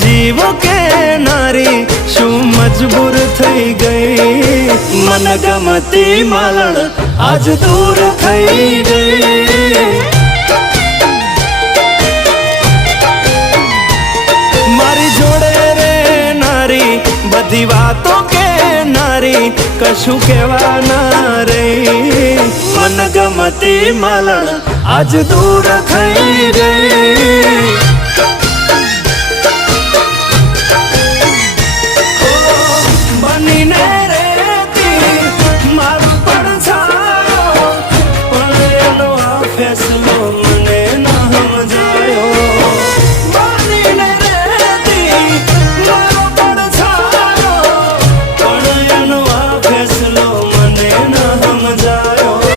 જીવો કે નારી શું મજબૂર થઈ ગઈ મન ગમતી માલણ આજ દૂર થઈ ગઈ મારી જોડે રે નારી બધી વાતો કે નારી કશું કહેવા ના રે મન ગમતી માલણ આજ દૂર થઈ ગઈ